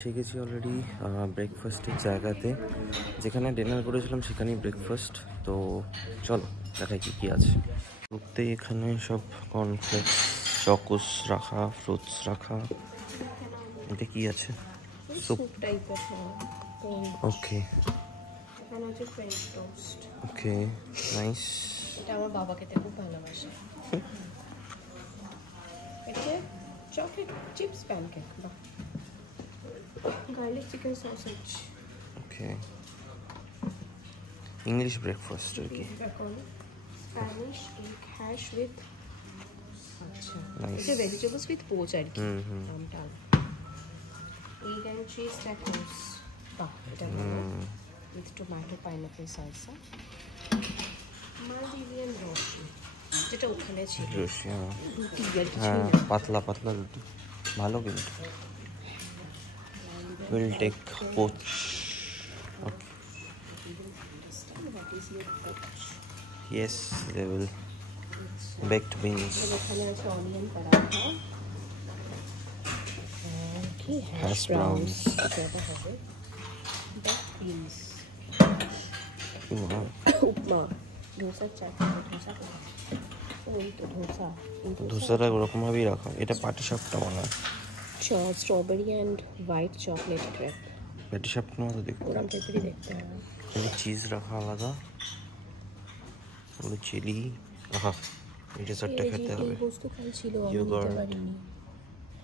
এসে গেছি অলরেডি ব্রেকফাস্টের জায়গাতে, যেখানে ডিনার করেছিলাম সেখানেই ব্রেকফাস্ট। তো চলো দেখাই কি আছে। ঢুকতে এখানে সব কর্নফ্লেক্স, চকোস রাখা, ফ্রুটস রাখা। এটা কি আছে? স্যুপ টাইপের। Okay okay, nice. এটা আমার বাবা খেতে খুব ভালোবাসে। এটা চকলেট চিপস প্যানকেক, বাহ। Garlic chicken sausage. Okay, English breakfast আর কি। স্প্যানিশ এগ হ্যাশ উইথ, আচ্ছা এটা ভেজিটেবলস উইথ পোচ আর কি। নামটা এগ এন্ড চিজ ট্যাকোস, বাহ এটা with tomato pineapple salsa. Maldivian roti, যেটা ওখানে ছিল। রুটি আর কিছু, পাতলা পাতলা রুটি, ভালো কিন্তু। We'll take poach. Okay. What is your poach? Yes, they will. Baked beans. এখানে আছে অনিয়ন পরাঠা, কি হ্যাশ ব্রাউনস, এটা হবে baked beans, উপমা, ধোসা, চাটনি, ধোসা, ওই তো ধোসা। ধোসাটা ওরকম ভাবেই রাখা। এটা পাটিসাপটা মনে হয়। Strawberry and white chocolate crepe, পাটিসাপটার মতো দেখতে। ওরকম টাইপেরই দেখতে হবে। এখানে চিজ রাখা আলাদা, চিলি। আহা, এই ডেজার্টটা খেতে হবে। ইয়োগার্ট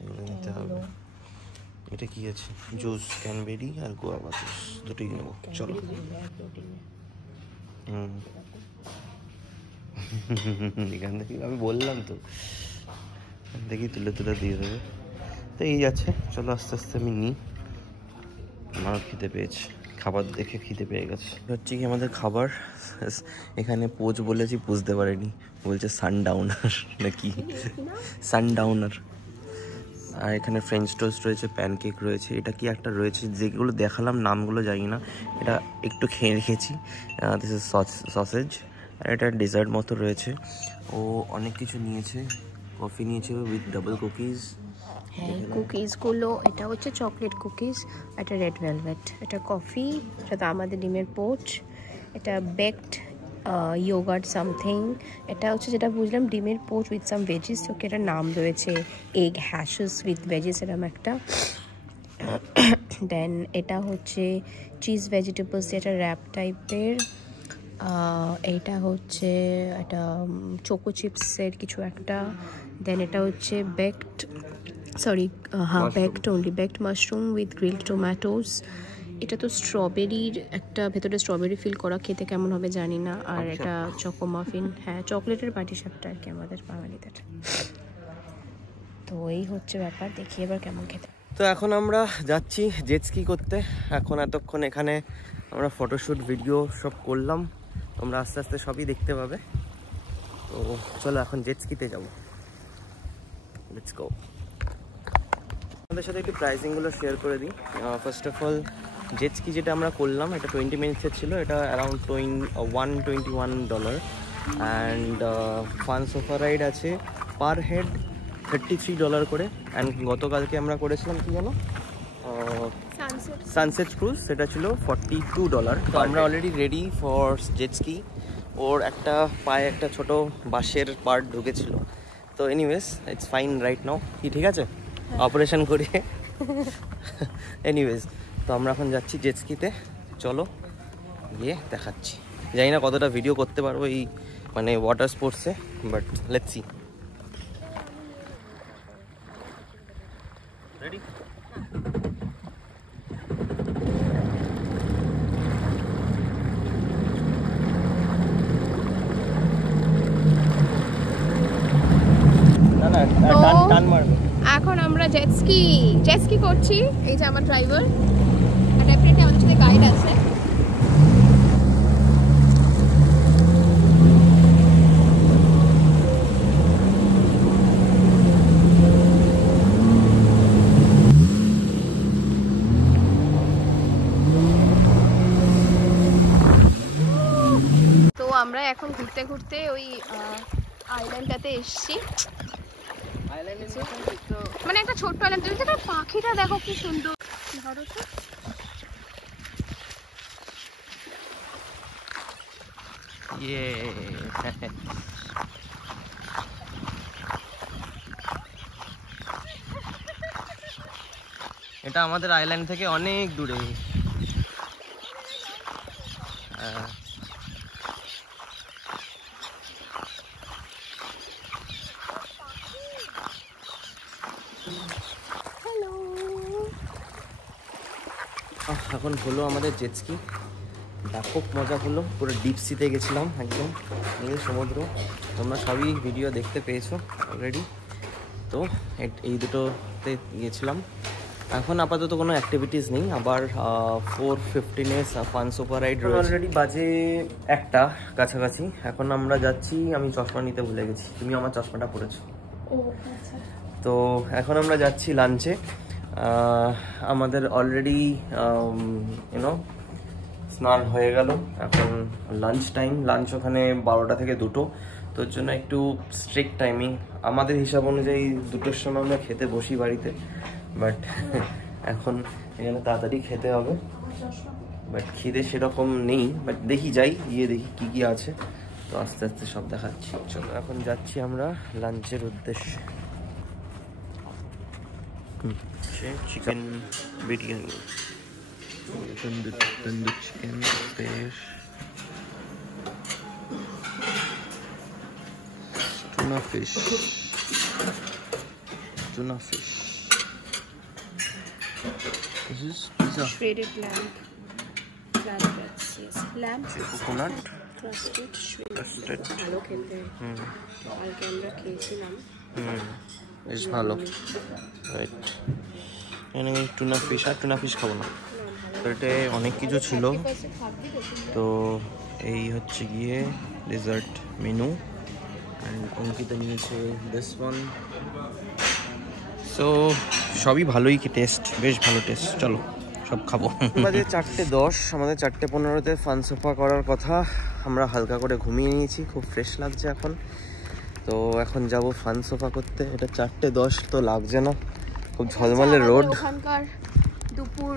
এগুলো নিতে হবে। এটা কি আছে? জুস, ক্যানবেরি আর গোয়াভা জুস, দুটোই নেবো। চলো। এখান থেকে আমি বললাম তো, এখান থেকেই তুলে তুলে দিয়ে দেবে। তো এই আছে, চলো আস্তে আস্তে আমি নিই। আমার খিদে পেয়েছে, খাবার দেখে খিদে পেয়ে গেছে। হচ্ছে কি আমাদের খাবার, এখানে পোচ বলেছি, বুঝতে পারিনি, বলছে সানডাউনার নাকি, সানডাউনার। আর এখানে ফ্রেঞ্চ টোস্ট রয়েছে, প্যানকেক রয়েছে, এটা কি একটা রয়েছে, যেগুলো দেখালাম নামগুলো জানি না। এটা একটু খেয়ে রেখেছি, দিস ইজ সসেজ। আর এটা ডেজার্ট মতো রয়েছে। ও অনেক কিছু নিয়েছে, কফি নিয়েছে উইথ ডাবল কুকিজ। হ্যাঁ, কুকিজগুলো এটা হচ্ছে চকলেট কুকিজ, এটা রেড ভেলভেট, এটা কফি, এটা আমাদের ডিমের পোচ, এটা বেকড ইয়োগার্ট সামথিং, এটা হচ্ছে যেটা বুঝলাম ডিমের পোচ উইথ সাম ভেজিস, ওকে এটার নাম রয়েছে এগ হ্যাশেস উইথ ভেজিস, এরকম একটা। দেন এটা হচ্ছে চিজ ভেজিটেবলস, এটা র্যাপ টাইপের। এইটা হচ্ছে একটা চোকো চিপসের কিছু একটা। দেন এটা হচ্ছে বেকড, সরি হ্যাঁ baked only, baked mushroom with grilled tomatoes. এটা তো স্ট্রবেরির একটা, ভেতরে স্ট্রবেরি ফিল করা, খেতে কেমন হবে জানি না। আর এটা চকো মাফিন, হ্যাঁ চকলেটের পাটিসাপটা আর কি আমাদের বাঙালিদের। তো এই হচ্ছে ব্যাপার, দেখি এবার কেমন খেতে। তো এখন আমরা যাচ্ছি জেট স্কি করতে। এখন এতক্ষণ এখানে আমরা ফটোশ্যুট ভিডিও সব করলাম, তোমরা আস্তে আস্তে সবই দেখতে পাবে। তো চলো এখন জেট স্কিতে যাবো, লেটস গো। আমাদের সাথে একটু প্রাইসিংগুলো শেয়ার করে দিই। First of all, jet ski যেটা আমরা করলাম এটা 20 মিনিটসের ছিল, এটা around $121। And fun sofa ride আছে পার হেড $33 করে। অ্যান্ড গতকালকে আমরা করেছিলাম কি জানো, সানসেট ক্রুজ, সেটা ছিল $42। তো আমরা already ready for jet ski. ওর একটা পায়ে একটা ছোট বাঁশের পার্ট ঢুকেছিল, তো anyways it's fine right now. কি ঠিক আছে, অপারেশন করিয়ে। এনিওয়েজ, তো আমরা এখন যাচ্ছি জেট স্কিতে, চলো গিয়ে দেখাচ্ছি। জানি না কতটা ভিডিও করতে পারবো এই মানে ওয়াটার স্পোর্টসে, বাট লেটস সি। রেডি? এখন আমরা জেটস্কি করছি। এই যে আমার ড্রাইভার, ডেফিনেটলি আমাদের সাথে গাইড আছে। তো আমরা এখন ঘুরতে ঘুরতে ওই আইল্যান্ডটাতে এসেছি। মানে একটা ছোট্ট আইল্যান্ড, পাখিটা দেখো কি সুন্দর। ধরো তো। এটা আমাদের আইল্যান্ড থেকে অনেক দূরে। এখন হলো আমাদের জেটস্কি, ব্যাপক মজা হলো, পুরো ডিপ সিতে গেছিলাম একদম নীল সমুদ্র, তোমরা সবই ভিডিও দেখতে পেয়েছো অলরেডি। তো এই দুটোতে গিয়েছিলাম। এখন আপাতত কোনো অ্যাক্টিভিটিস নেই, আবার 4:15-এ ফান সোফা রাইড রয়েছে। অলরেডি বাজে 1টা কাছাকাছি। এখন আমরা যাচ্ছি, আমি চশমা নিতে ভুলে গেছি, তুমি আমার চশমাটা পরেছো। তো এখন আমরা যাচ্ছি লাঞ্চে। আমাদের অলরেডি স্নান হয়ে গেল, এখন লাঞ্চ টাইম। লাঞ্চ ওখানে 12টা থেকে 2টো, তোর জন্য একটু স্ট্রিক্ট টাইমিং। আমাদের হিসাব অনুযায়ী 2টোর সময় আমরা খেতে বসি বাড়িতে, বাট এখন এখানে তাড়াতাড়ি খেতে হবে। বাট খিদে সেরকম নেই, বাট দেখি যাই, গিয়ে দেখি কি কি আছে, তো আস্তে আস্তে সব দেখাচ্ছি। চলো এখন যাচ্ছি আমরা লাঞ্চের উদ্দেশ্যে। Chicken biryani, tandoor chicken, tuna fish, This is pizza. Shredded lamb. Lamb breads, yes. Lamb. Coconut. Crusted shrimp. Crusted. ভালো খেতে। কালকে আমরা খেয়েছিলাম। বেশ ভালো। রাইট। এখানে টুনা ফিশ, আর টুনা ফিশ খাবো না। এটা অনেক কিছু ছিল। তো এই হচ্ছে গিয়ে ডেজার্ট মেনু। অ্যান্ড অঙ্কিতা নিয়েছে দিস ওয়ান। সো সবই ভালোই কি টেস্ট, বেশ ভালো টেস্ট। চলো সব খাবো। বাজে 4:10, আমাদের 4:15-তে ফান সোফা করার কথা। আমরা হালকা করে ঘুমিয়ে নিয়েছি, খুব ফ্রেশ লাগছে এখন। তো এখন যাব ফান সোফা করতে। এটা 4:10 তো লাগছে না, খুব ঝলমলে রোড। ওখানকার দুপুর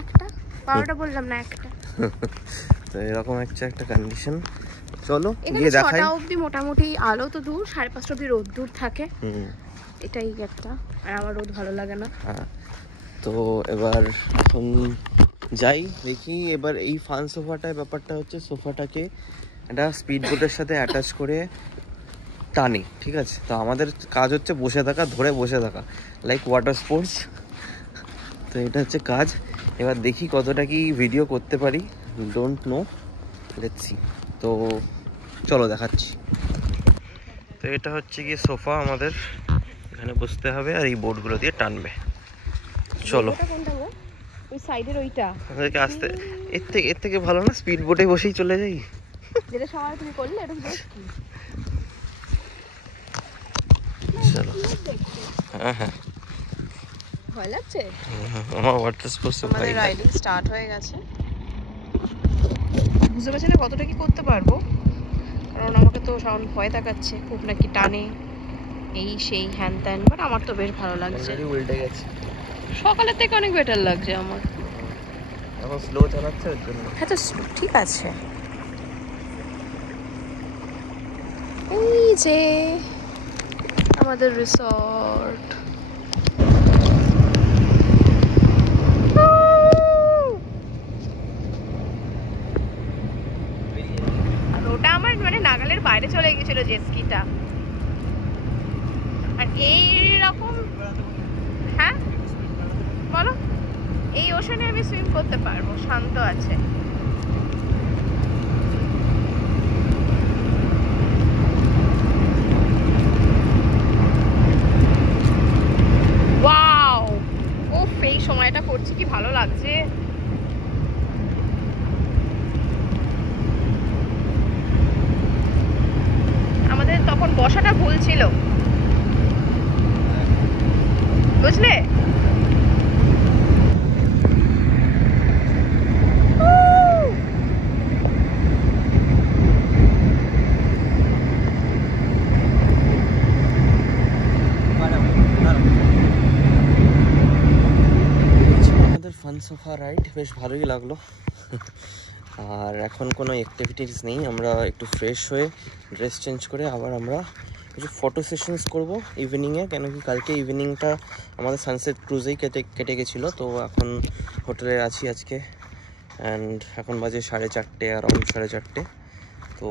1টা, 12টা বললাম না 1টা। তো এরকম একটা কন্ডিশন। চলো গিয়ে দেখাই। 6টা অবধি মোটামুটি আলো তো দূর, 5:30 অবধি রোদ দূর থাকে। এটাই একটা, আর আমার রোদ ভালো লাগে না। হ্যাঁ, তো এবার এখন যাই দেখি। এবার এই ফান সোফাটায় ব্যাপারটা হচ্ছে, সোফাটাকে একটা স্পিড বোটের সাথে অ্যাটাচ করে টানে, ঠিক আছে? তো আমাদের কাজ হচ্ছে বসে থাকা, ধরে বসে থাকা, লাইক ওয়াটার স্পোর্টস। তো এটা হচ্ছে কাজ। এবার দেখি কতটা কি ভিডিও করতে পারি, ডোন্ট নো, লেটস সি। তো চলো দেখাচ্ছি। তো এটা হচ্ছে গিয়ে সোফা আমাদের, এখানে বসতে হবে আর এই বোর্ডগুলো দিয়ে টানবে। চলো ওই সাইডের ওইটা আমাদেরকে আসতে, এর থেকে ভালো না স্পিড বোটে বসেই চলে যাই, যেটা সময় তুমি করলে। এটা চলো। হ্যাঁ হ্যাঁ, ভয় লাগছে আমার ওয়াটার স্পোর্টস আমাদের রাইডিং স্টার্ট হয়ে গেছে। বুঝতে পারছি না কতটা কি করতে পারবো, কারণ আমাকে তো সাউন্ড ভয় দেখাচ্ছে খুব, নাকি টানে এই সেই হ্যান ত্যান। বাট আমার তো বেশ ভালো লাগছে, উল্টে গেছে। সকালের থেকে অনেক বেটার লাগছে আমার। এখন স্লো চালাচ্ছে ওর জন্য। হ্যাঁ তো ঠিক আছে। এই যে আমাদের রিসর্ট। আর ওটা আমার মানে নাগালের বাইরে চলে গেছিল জেটস্কিটা। আর এইরকম, হ্যাঁ বলো, এই ওশানে আমি সুইম করতে পারবো, শান্ত আছে। ওয়াও, ওফ, এই সময়টা করছি কি ভালো লাগছে। আমাদের তখন বসাটা ভুল ছিল, বুঝলে? সোফা রাইড বেশ ভালোই লাগলো। আর এখন কোনো অ্যাক্টিভিটিস নেই, আমরা একটু ফ্রেশ হয়ে ড্রেস চেঞ্জ করে আবার আমরা কিছু ফটো সেশনস করবো ইভিনিংয়ে, কেন কি কালকে ইভিনিংটা আমাদের সানসেট ক্রুজেই কেটে গেছিলো। তো এখন হোটেলে আছি আজকে, অ্যান্ড এখন বাজে 4:30, অ্যারাউন্ড 4:30। তো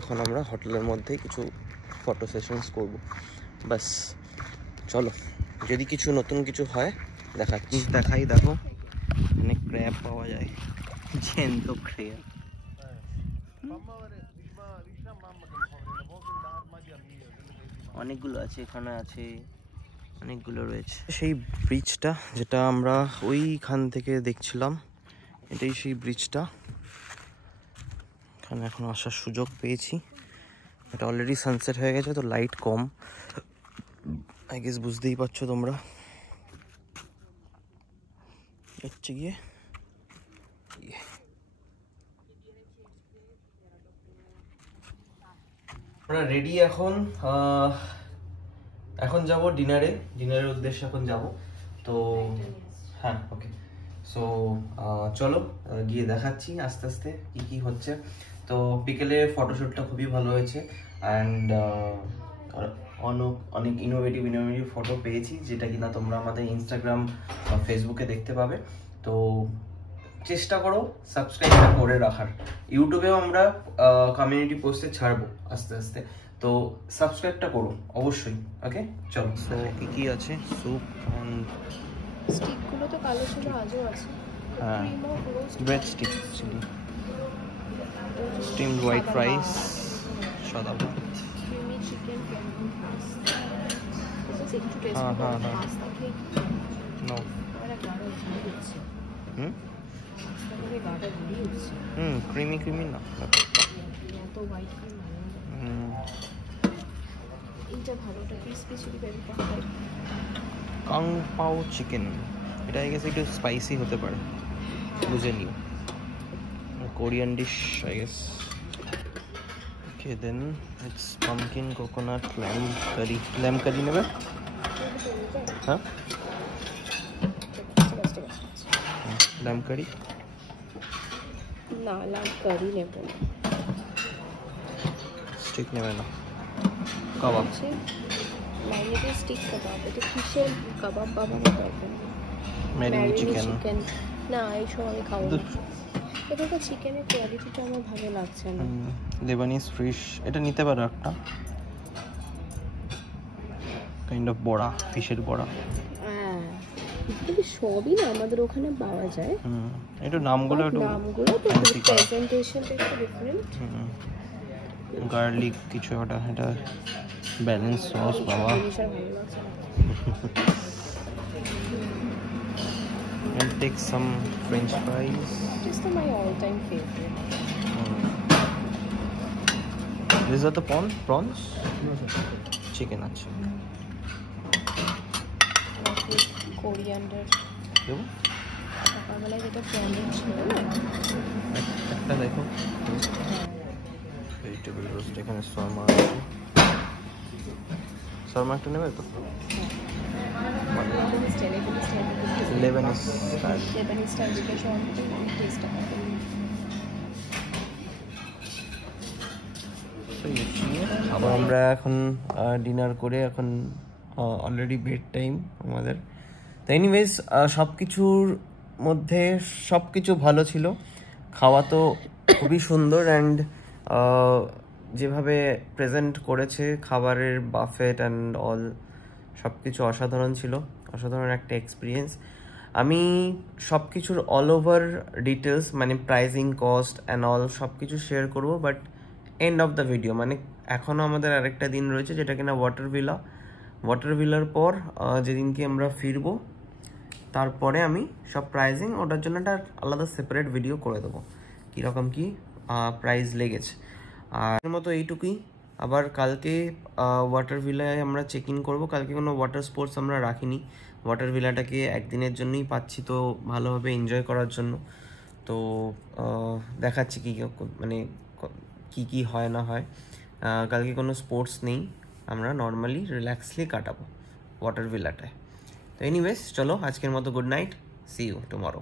এখন আমরা হোটেলের মধ্যেই কিছু ফটো সেশনস করবো, বাস। চলো, যদি কিছু নতুন কিছু হয় দেখাচ্ছি। দেখাই, দেখো এখানে ক্র্যাব পাওয়া যায়, জ্যান্ত ক্র্যাব। অনেকগুলো আছে, এখানে আছে, অনেকগুলো রয়েছে। সেই ব্রিজটা যেটা আমরা ওইখান থেকে দেখছিলাম, এটাই সেই ব্রিজটা। এখানে এখন আসার সুযোগ পেয়েছি। এটা অলরেডি সানসেট হয়ে গেছে, তো লাইট কম, আই গেস বুঝতেই পারছো তোমরা। হচ্ছে গিয়ে আমরা রেডি এখন যাব ডিনারের উদ্দেশ্যে এখন যাব। তো হ্যাঁ, ওকে। সো চলো গিয়ে দেখাচ্ছি আস্তে আস্তে কি কি হচ্ছে। তো বিকেলে ফটোশ্যুটটা খুবই ভালো হয়েছে, অ্যান্ড অনেক ইনোভেটিভ ফটো পেয়েছি, যেটা কিনা তোমরা আমাদের ইনস্টাগ্রাম ফেসবুকে দেখতে পাবে। তো চেষ্টা করো সাবস্ক্রাইব করে রাখার। ইউটিউবেও আমরা কমিউনিটি পোস্টে ছাড়বো আস্তে আস্তে, তো সাবস্ক্রাইবটা করো অবশ্যই। ওকে, চলো। সো কি আছে, স্যুপ অ্যান্ড স্টিকগুলো তো কালো ছিল, আজও আছে। হ্যাঁ, bread stick chilli, steamed white rice, সাদা ভাত, ক্রিমি চিকেন, একটু টেস্ট হ্যাঁ হ্যাঁ হ্যাঁ, পাস্তা খেয়ে নো ওরা গাঢ় ঘুরে উঠছে, পাস্তা করে গাঢ় ঘুরে উঠছে। ক্রিমি না, এত হোয়াইট ক্রিম ভালো না। এইটা ভালোটা crispy chilli peri pasta. Kang পাও চিকেন, এটা আই গেস একটু স্পাইসি হতে পারে, বুঝে নিও। Korean dish I guess. Okay, then it's pumpkin coconut lamb curry নেবে? হ্যাঁ, ল্যাম কারি না, ল্যাম কারি নেব না। স্টিক নেবে না? কাবাব, ম্যারিনেটেড স্টিক কাবাব। এটা কিসের কাবাব বাবা? ম্যারিনেটেড চিকেন না, এইসব আমি খাবো না। এটা তো চিকেনের কোয়ালিটিটা আমার ভালো লাগছে না। লেবানিজ ফিশ, এটা নিতে পারো একটা, কাইন্ড অফ বড়া, ফিশের বড়া। হ্যাঁ, কিন্তু সবই না আমাদের ওখানে পাওয়া যায়। একটু নামগুলো তো প্রেজেন্টেশনটা একটু ডিফারেন্ট। গার্লিক কিছু ওটা, এটা ব্যালেন্স সস বাবা। And take some French fries. This is my all-time favorite. These are the prawns? Chicken আছে। Coriander. দেবো? সকালবেলায় যেটা প্রন ছিল না? একটা দেখো। ভেজিটেবল রোস্ট, এখানে শর্মা আছে। শর্মা একটা নেবে তো? Lebanese style chicken shawarma taste আবার আমরা এখন ডিনার করে এখন অলরেডি বেড টাইম আমাদের। তো এনিওয়েজ সব কিছুর মধ্যে সব কিছু ভালো ছিল, খাওয়া তো খুবই সুন্দর, অ্যান্ড যেভাবে প্রেজেন্ট করেছে খাবারের বাফেট অ্যান্ড অল, সব কিছু অসাধারণ ছিল, অসাধারণ একটা এক্সপিরিয়েন্স। আমি সব কিছুর অল ওভার ডিটেলস মানে প্রাইসিং, কস্ট অ্যান্ড অল সব কিছু শেয়ার করবো, but end of the video, মানে এখনও আমাদের আরেকটা দিন রয়েছে যেটা কিনা ওয়াটার ভিলার পর যেদিনকে আমরা ফিরবো, তারপরে আমি সব প্রাইসিং ওটার জন্য একটা আলাদা সেপারেট ভিডিও করে দেবো কীরকম কী প্রাইস লেগেছে। আর এর মতো এইটুকুই। আবার কালকে ওয়াটার ভিলায় আমরা চেক ইন করবো। কালকে কোনো ওয়াটার স্পোর্টস আমরা রাখিনি, ওয়াটার ভিলাটাকে একদিনের জন্যই পাচ্ছি, তো ভালোভাবে এনজয় করার জন্য। তো দেখাচ্ছি কী মানে কী হয় না হয়। কালকে কোনো স্পোর্টস নেই, আমরা নর্মালি রিল্যাক্সলি কাটাবো ওয়াটার ভিলাটায়। তো এনিওয়েজ চলো, আজকের মতো good night, see you tomorrow.